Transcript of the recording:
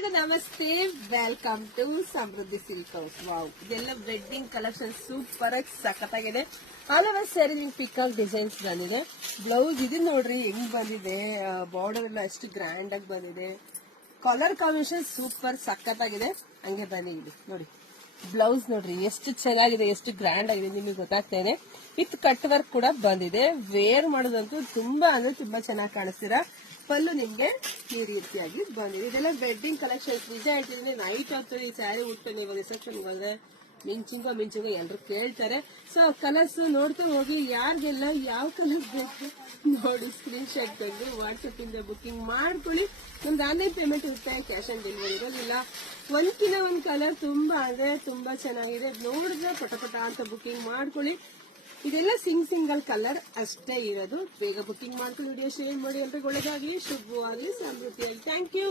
ಎಲ್ಲರಿಗೂ ನಮಸ್ತೆ, welcome to Samruddhi silk house. Wow, ಇದೆಲ್ಲ ವೆಡ್ಡಿಂಗ್ ಕಲೆಕ್ಷನ್ ಸೂಪರ್ ಆಗಿ ಸಖತ್ತಾಗಿದೆ. ಆಲ್ ಓವರ್ ಸ್ಯಾರಿ ನಿಮ್ಗೆ ಪಿಕಾಕ್ ಡಿಸೈನ್ಸ್ ಬಂದಿದೆ. ಬ್ಲೌಸ್ ಇದು ನೋಡ್ರಿ ಹೆಂಗ್ ಬಂದಿದೆ, ಬಾರ್ಡರ್ ಎಲ್ಲ ಎಷ್ಟು ಗ್ರ್ಯಾಂಡ್ ಆಗಿ ಬಂದಿದೆ. ಕಲರ್ ಕಾಂಬಿನೇಷನ್ ಸೂಪರ್ ಸಖತ್ತಾಗಿದೆ. ಹಂಗೆ ಬಂದಿದೆ ನೋಡಿ, ಬ್ಲೌಸ್ ನೋಡ್ರಿ ಎಷ್ಟು ಚೆನ್ನಾಗಿದೆ, ಎಷ್ಟು ಗ್ರ್ಯಾಂಡ್ ಆಗಿದೆ ನಿಮಗೆ ಗೊತ್ತಾಗ್ತೇನೆ. ವಿತ್ ಕಟ್ ವರ್ಕ್ ಕೂಡ ಬಂದಿದೆ. ವೇರ್ ಮಾಡೋದಂತೂ ತುಂಬಾ ಅಂದ್ರೆ ತುಂಬಾ ಚೆನ್ನಾಗಿ ಕಾಣಿಸ್ತೀರಾ. ಪಲ್ಲು ನಿಮ್ಗೆ ಈ ರೀತಿಯಾಗಿ ಬಂದಿದೆ. ಇದೆಲ್ಲ ವೆಡ್ಡಿಂಗ್ ಕಲೆಕ್ಷನ್ಸ್. ನಿಜ ಹೇಳ್ತಿದ್ದೀನಿ, ನೈಟ್ ಹೊತ್ತು ಈ ಸ್ಯಾರಿ ಉಟ್ಟು ನೀವು ರಿಸೆಪ್ಷನ್ ಹೋದ್ರೆ ಮಿಂಚಿಂಗ ಎಲ್ರು ಕೇಳ್ತಾರೆ. ಸೊ ಕಲರ್ಸ್ ನೋಡ್ತಾ ಹೋಗಿ, ಯಾರಿಗೆಲ್ಲ ಯಾವ ಕಲರ್ ಬೇಕು ನೋಡಿ ಸ್ಕ್ರೀನ್ ಶಾಟ್ ತೆಗೆದು ವಾಟ್ಸ್ಆಪ್ ಇಂದ ಬುಕಿಂಗ್ ಮಾಡ್ಕೊಳ್ಳಿ. ನಮ್ದು ಆನ್ಲೈನ್ ಪೇಮೆಂಟ್ ಇರುತ್ತೆ, ಕ್ಯಾಶ್ ಆನ್ ಡೆಲಿವರಿ ಇರೋದಿಲ್ಲ. ಒಂದ್ಕಿನ ಒಂದ್ ಕಲರ್ ತುಂಬಾ ಅಂದ್ರೆ ತುಂಬಾ ಚೆನ್ನಾಗಿದೆ. ನೋಡಿದ್ರೆ ಪಟ ಅಂತ ಬುಕಿಂಗ್ ಮಾಡ್ಕೊಳ್ಳಿ. ಇದೆಲ್ಲ ಸಿಂಗಲ್ ಕಲರ್ ಅಷ್ಟೇ ಇರೋದು. ಬೇಗ ಬುಕಿಂಗ್ ಮಾಡ್ಕೊಳ್ಳಿ, ವಿಡಿಯೋ ಶೇರ್ ಮಾಡಿ. ಅಂತ ಒಳ್ಳೆದಾಗ್ಲಿ, ಶುಭವಾಗ್ಲಿ, ಸಮೃದ್ಧಿಯಾಗಿ. Thank you.